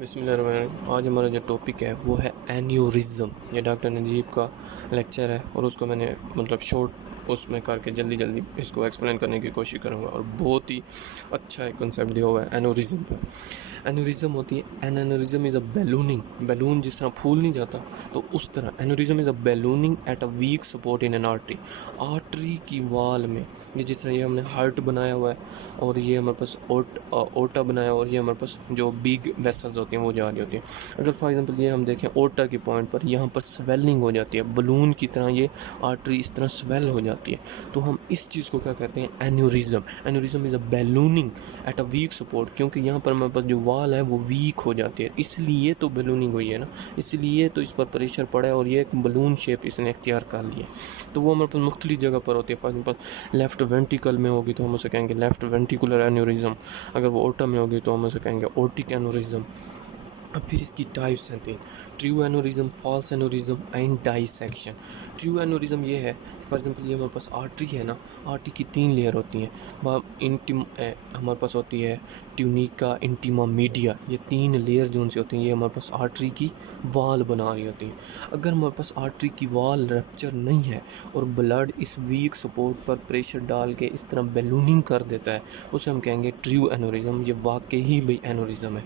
बिस्मिल्लाहिर्रहमानिर्रहीम। आज हमारा जो टॉपिक है वो है एन्यूरिज्म। ये डॉक्टर नजीब का लेक्चर है और उसको मैंने शॉर्ट उसमें करके जल्दी इसको एक्सप्लेन करने की कोशिश करूँगा और बहुत ही अच्छा एक कंसेप्ट दिया हुआ है एन्यूरिज्म पर। एन्यूरिज्म होती है, an aneurysm is a ballooning, balloon जिस तरह फूल नहीं जाता तो उस तरह aneurysm is a ballooning at a weak support in an artery. Artery की वाल में ये जिस तरह ये हमने हार्ट बनाया हुआ है और ये हमारे पास ओटा बनाया और ये हमारे पास जो बिग वेसल्स होती हैं वो जा रही होती हैं। अगर फॉर एग्जांपल ये हम देखें ओटा के पॉइंट पर यहाँ पर स्वेलिंग हो जाती है, बलून की तरह ये आर्टरी इस तरह स्वेल हो जाती है, तो हम इस चीज़ को क्या कहते हैं aneurysm. Aneurysm is a ballooning at a weak support, क्योंकि यहाँ पर हमारे पास जो वाल है वो वीक हो जाती है, इसलिए तो बैलूनिंग हुई है ना, इसलिए तो इस पर प्रेशर पड़ा है और ये एक बलून शेप इसने इख्तियार कर लिया। तो वो हमारे पास मुख्तलिफ जगह पर होती है। फॉर एग्जाम्पल लेफ़्ट वेंट्रिकल में होगी तो हम उसे कहेंगे लेफ़्ट वेंट्रिकुलर एन्यूरिज्म, अगर वो ओटा में होगी तो हम उसे कहेंगे ओटिक एन्यूरिज्म। अब फिर इसकी टाइप्स हैं तीन: true aneurysm, false aneurysm and dissection. True aneurysm ये है, फॉर एग्जांपल ये हमारे पास आर्टरी है ना, आर्टरी की तीन लेयर होती हैं। हमारे पास होती है ट्यूनिका, इंटीमा, मीडिया, ये तीन लेयर जो उनसे होती हैं ये हमारे पास आर्टरी की वाल बना रही होती हैं। अगर हमारे पास आर्टरी की वाल रप्चर नहीं है और ब्लड इस वीक सपोर्ट पर प्रेशर डाल के इस तरह बैलूनिंग कर देता है, उसे हम कहेंगे ट्रू एन्यूरिज्म। ये वाकई ही भाई एन्यूरिज्म है।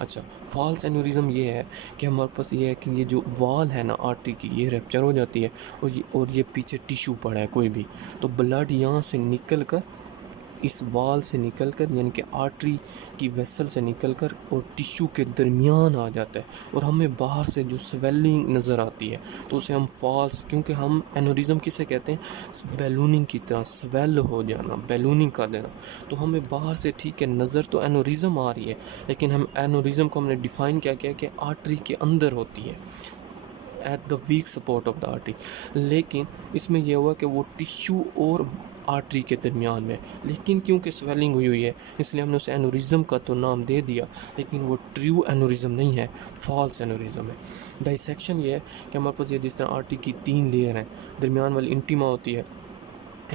अच्छा, फॉल्स एन्यूरिज्म ये है कि हमारे पास ये है कि ये जो वाल है ना आर्टरी की, ये रप्चर हो जाती है और ये पीछे टिश्यू पड़ा है कोई भी, तो ब्लड यहाँ से निकल कर इस वाल से निकल कर यानी कि आर्टरी की वेसल से निकल कर और टिश्यू के दरमियान आ जाता है और हमें बाहर से जो स्वेलिंग नज़र आती है तो उसे हम फॉल्स, क्योंकि हम एन्यूरिज्म किसे कहते हैं, बैलूनिंग की तरह स्वेल हो जाना, बैलूनिंग कर देना। तो हमें बाहर से ठीक है नज़र तो एन्यूरिज्म आ रही है, लेकिन हम एन्यूरिज्म को हमने डिफ़ाइन क्या किया कि आर्टरी के अंदर होती है, at the weak support of the artery. लेकिन इसमें यह हुआ कि वो टिश्यू और आर्टरी के दरमियान में, लेकिन क्योंकि स्वेलिंग हुई है इसलिए हमने उसे एन्यूरिज्म का तो नाम दे दिया, लेकिन वो ट्रू एन्यूरिज्म नहीं है, फॉल्स एन्यूरिज्म है। डाइसेक्शन ये है कि हमारे पास ये जिस तरह आर्टरी की तीन लेयर हैं, दरमियान वाली इंटीमा होती है,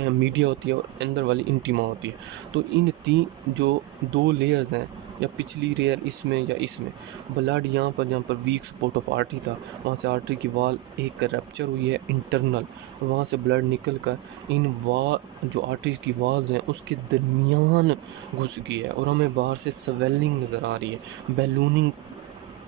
मीडिया होती है और अंदर वाली इंटीमा होती है, तो इन तीन जो दो लेयर्स हैं या पिछली लेयर इसमें या इसमें, ब्लड यहाँ पर जहाँ पर वीक सपोर्ट ऑफ आर्टरी था वहाँ से आर्टरी की वाल एक रप्चर हुई है इंटरनल, वहाँ से ब्लड निकल कर इन जो आर्टरी की वाल्स हैं उसके दरमियान घुस गई है और हमें बाहर से स्वेलिंग नज़र आ रही है, बैलूनिंग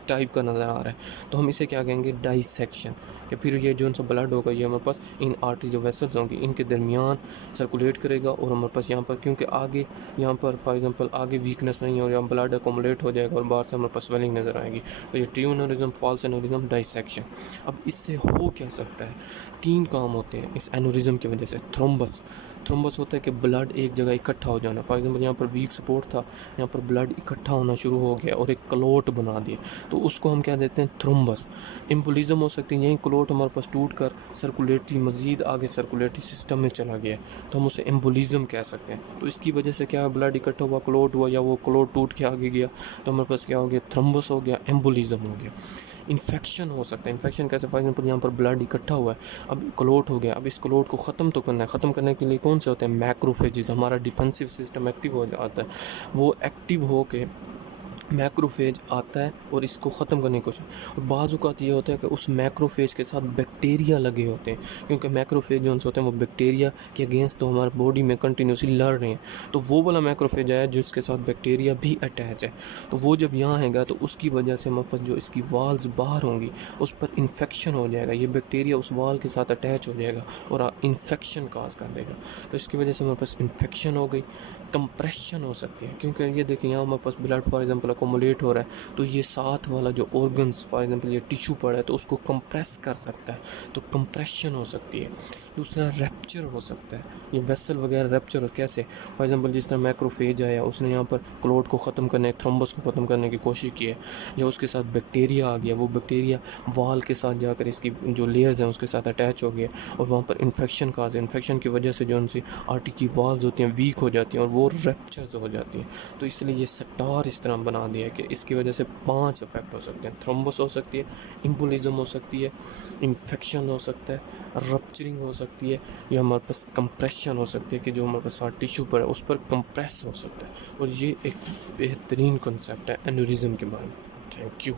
टाइप का नज़र आ रहा है, तो हम इसे क्या कहेंगे डाइसेक्शन। या फिर ये जो सा ब्लड होगा ये हमारे पास इन आर्टरी जो वेसल्स होंगी इनके दरमियान सर्कुलेट करेगा और हमारे पास यहाँ पर, क्योंकि आगे यहाँ पर फॉर एग्जांपल आगे वीकनेस नहीं है और यहाँ ब्लड अकोमोलेट हो जाएगा और बाहर से हमारे पास स्वेलिंग नज़र आएगी, तो ये true aneurysm, false aneurysm, dissection. अब इससे हो क्या सकता है, तीन काम होते हैं इस एन्यूरिज्म की वजह से। थ्रोम्बस, थ्रोम्बस होता है कि ब्लड एक जगह इकट्ठा हो जाना। फॉर एग्जांपल यहाँ पर वीक सपोर्ट था, यहाँ पर ब्लड इकट्ठा होना शुरू हो गया और एक क्लोट बना दिए, तो उसको हम क्या देते हैं थ्रोम्बस। एम्बोलिज्म हो सकती है, यही क्लोट हमारे पास टूट कर सर्कुलेटरी मज़ीद आगे सर्कुलेटरी सिस्टम में चला गया, तो हम उसे एम्बोलिज्म कह सकते हैं। तो इसकी वजह से क्या ब्लड इकट्ठा हुआ, क्लोट हुआ, या वो क्लोट टूट के आगे गया, तो हमारे पास क्या हो गया, थ्रोम्बस हो गया, एम्बोलिज्म हो गया। इन्फेक्शन हो सकता है, इन्फेक्शन कैसे, फॉर एग्जांपल यहाँ पर ब्लड इकट्ठा हुआ है, अब क्लोट हो गया, अब इस क्लोट को ख़त्म तो करना है, ख़त्म करने के लिए कौन से होते हैं, मैक्रोफेजेस, हमारा डिफेंसिव सिस्टम एक्टिव हो जाता है, वो एक्टिव हो के मैक्रोफेज आता है और इसको ख़त्म करने की कोशिश। और बाज़ औक़ात ये होता है कि उस मैक्रोफेज के साथ बैक्टीरिया लगे होते हैं, क्योंकि मैक्रोफेज जो होते हैं वो बैक्टीरिया के अगेंस्ट तो हमारे बॉडी में कंटिन्यूसली लड़ रहे हैं, तो वो वाला मैक्रोफेज आया जिसके साथ बैक्टीरिया भी अटैच है, तो वो जब यहाँ आएगा तो उसकी वजह से हमारे पास जो इसकी वाल्स बाहर होंगी उस पर इन्फेक्शन हो जाएगा, ये बैक्टीरिया उस वाल के साथ अटैच हो जाएगा और इन्फेक्शन काज कर देगा, तो इसकी वजह से हमारे पास इन्फेक्शन हो गई। कंप्रेशन हो सकती है, क्योंकि ये देखिए यहाँ हमारे पास ब्लड फॉर एग्जांपल अकोमोलेट हो रहा है, तो ये साथ वाला जो ऑर्गन्स फॉर एग्जांपल ये टिश्यू पड़ा है तो उसको कंप्रेस कर सकता है, तो कंप्रेशन हो सकती है। दूसरा रैप्चर हो सकता है, ये वेसल वगैरह रैप्चर हो, कैसे, फॉर एग्जांपल जिस तरह मैक्रोफेज आया उसने यहाँ पर क्लोट को ख़त्म करने, थ्रोम्बस को ख़त्म करने की कोशिश की है, जब उसके साथ बैक्टीरिया आ गया, वो बैक्टीरिया वाल के साथ जाकर इसकी जो लेयर्स हैं उसके साथ अटैच हो गया और वहाँ पर इन्फेक्शन का, इन्फेक्शन की वजह से जो उनसी आर्टरी की वाल्स होती हैं वीक हो जाती हैं और वो रैप्चर्स हो जाती हैं, तो इसलिए ये स्टार इस तरह बना दिया कि इसकी वजह से 5 इफेक्ट हो सकते हैं। थ्रोम्बस हो सकती है, इम्बोलिज्म हो सकती है, इन्फेक्शन हो सकता है, रप्चरिंग हो सकती है, या हमारे पास कंप्रेशन हो सकती है कि जो हमारे पास टिश्यू पर है उस पर कंप्रेस हो सकता है, और ये एक बेहतरीन कॉन्सेप्ट है एन्यूरिज्म के बारे में। Thank you.